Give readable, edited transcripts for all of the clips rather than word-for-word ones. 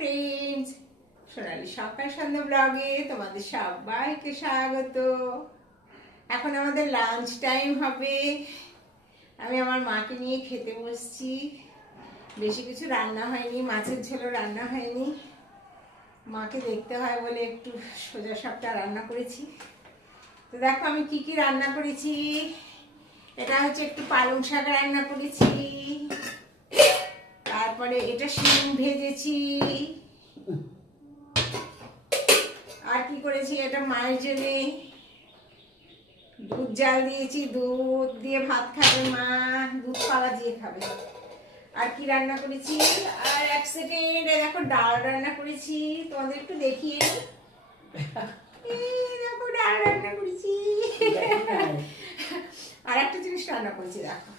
Friends, সোনালি সকাল সন্ধ্যা ব্লগে তোমাদের সবাইকে স্বাগত। এখন আমাদের লাঞ্চ টাইম হবে। আমি আমার মাকে নিয়ে খেতে বসছি। বেশি কিছু রান্না হয়নি, মাছের ঝোলও রান্না হয়নি। মাকে দেখতে হয় বলে একটু সোজা সাপটা রান্না করেছি। তো দেখো আমি কি কি রান্না করেছি। এটা হচ্ছে একটু পালং শাক রান্না করেছি, তারপরে এটা শিম ভেজেছি, আর কি করেছি, এটা মায়ের জন্য দুধ জাল দিয়েছি, দুধ দিয়ে ভাত খাবে মা, দুধ পালা দিয়ে খাবে। আর কি রান্না করেছি, আর এক সেকেন্ড, দেখো ডাল রান্না করেছি, তোমাদের একটু দেখিয়ে দেখো ডাল রান্না করেছি। আর একটা জিনিস রান্না করেছি, দেখো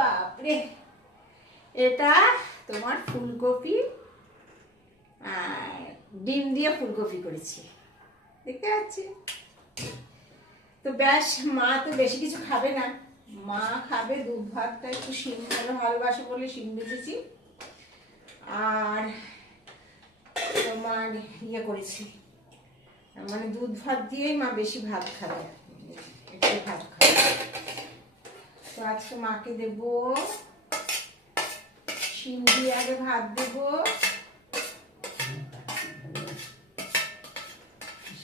বাপরে, এটা তোমার ফুলকপি আর ডিম দিয়ে ফুলকপি করেছি, দেখতে পাচ্ছি। তো ব্যাস, মা তো বেশি কিছু খাবে না, মা খাবে দুধ ভাতটা, একটু শিম ভালোবাসে বলে শিম ভেজেছি। আর তোমার ইয়ে করেছি, মানে দুধ ভাত দিয়েই মা বেশি ভাত খাবে, একটু ভাত খাবে। তো আজকে মাকে দেবো শিম দিয়ে, আগে ভাত দেবো।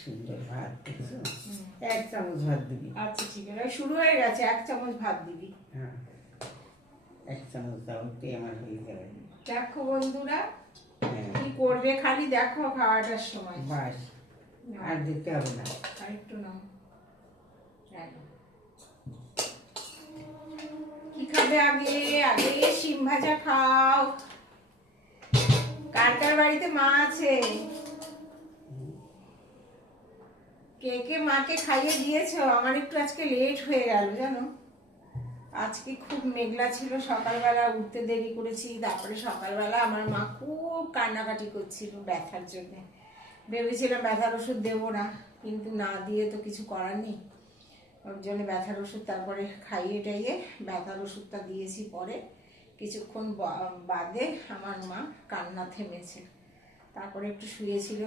সুন্দর ভাত, এক চামচ ভাত দিবি। আচ্ছা ঠিক আছে, শুরু হয়ে গেছে, এক চামচ ভাত দিবি। হ্যাঁ, এক চামচ দাওতে আমার হয়ে যাবে। দেখো বন্ধুরা কি করবে, খালি দেখো খাওয়াটার সময়। বাস, আর দিতে হবে না। আর একটু নাও। কি খাবে আগে? আগে শিম ভাজা খাও। কার কার বাড়িতে মা আছে? কে কে মাকে খাইয়ে দিয়েছো? আমার একটু আজকে লেট হয়ে গেল জানো, আজকে খুব মেঘলা ছিল, সকালবেলা উঠতে দেরি করেছি। তারপরে সকালবেলা আমার মা খুব কান্নাকাটি করছিল ব্যথার জন্য। ভেবেছিলাম ব্যথার ওষুধ দেবো না, কিন্তু না দিয়ে তো কিছু করার নেই, ওর জন্য ব্যথার ওষুধ তারপরে খাইয়ে টাইয়ে ব্যথার ওষুধটা দিয়েছি। পরে কিছুক্ষণ বাদে আমার মা কান্না থেমেছে, তারপরে একটু শুয়েছিল।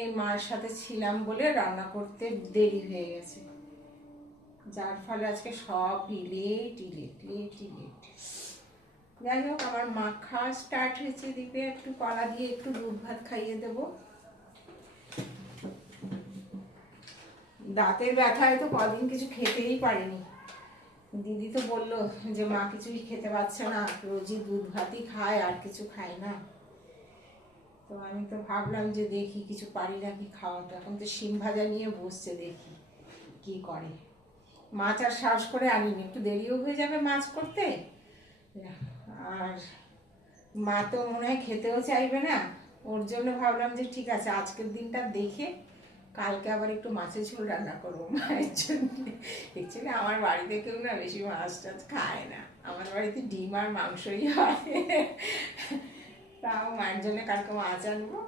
এই মার সাথে ছিলাম বলে রান্না করতে দেরি হয়ে গেছে, যার ফলে আজকে সব লেট। যাই হোক, আমার মা খাওয়া স্টার্ট হয়েছে। দিকে একটু কলা দিয়ে একটু দুধ ভাত খাইয়ে দেবো। দাঁতের ব্যথায় তো কদিন কিছু খেতেই পারিনি। দিদি তো বললো যে মা কিছুই খেতে পারছে না, রোজই দুধ ভাতই খায়, আর কিছু খায় না। তো আমি তো ভাবলাম যে দেখি কিছু পারি নাকি খাওয়াটা। এখন তো শিম ভাজা নিয়ে বসছে, দেখি কি করে। মাছ আর সাহস করে আনিনি, একটু দেরিও হয়ে যাবে মাছ করতে। আর মা তো মনে হয় খেতেও চাইবে না, ওর জন্য ভাবলাম যে ঠিক আছে আজকের দিনটা দেখে কালকে আবার একটু মাছের ঝোল রান্না করবো মায়ের জন্য। অ্যাকচুয়ালি আমার বাড়িতে কেউ না বেশি মাছ টাছ খায় না, আমার বাড়িতে ডিম আর মাংসই হয়। তাও মায়ের জন্য কালকে মাছ আনবো।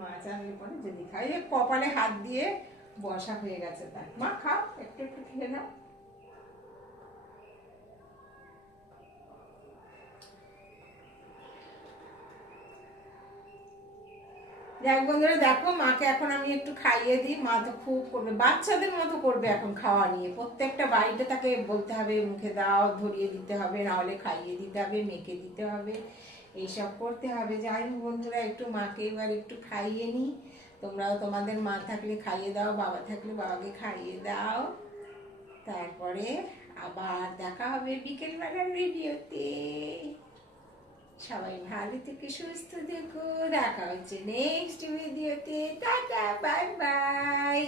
মাছ আনলে পরে যদি খাই, কপালে হাত দিয়ে বসা হয়ে গেছে। তার মা খাও, একটু একটু খেয়ে নাও। যাক বন্ধুরা, দেখো মাকে এখন আমি একটু খাইয়ে দিই। মা তো খুব করবে, বাচ্চাদের মতো করবে এখন খাওয়া নিয়ে। প্রত্যেকটা বাড়িতে তাকে বলতে হবে মুখে দাও, ধরিয়ে দিতে হবে, নাহলে খাইয়ে দিতে হবে, মেখে দিতে হবে, এইসব করতে হবে। যাই হোক বন্ধুরা, একটু মাকে এবার একটু খাইয়ে নিই। তোমরাও তোমাদের মা থাকলে খাইয়ে দাও, বাবা থাকলে বাবাকে খাইয়ে দাও। তারপরে আবার দেখা হবে বিকেলবেলার ভিডিওতে। সবাই ভালো থেকে সুস্থ থেকো, দেখা হচ্ছে নেক্সট ভিডিওতে। Tata, bye bye.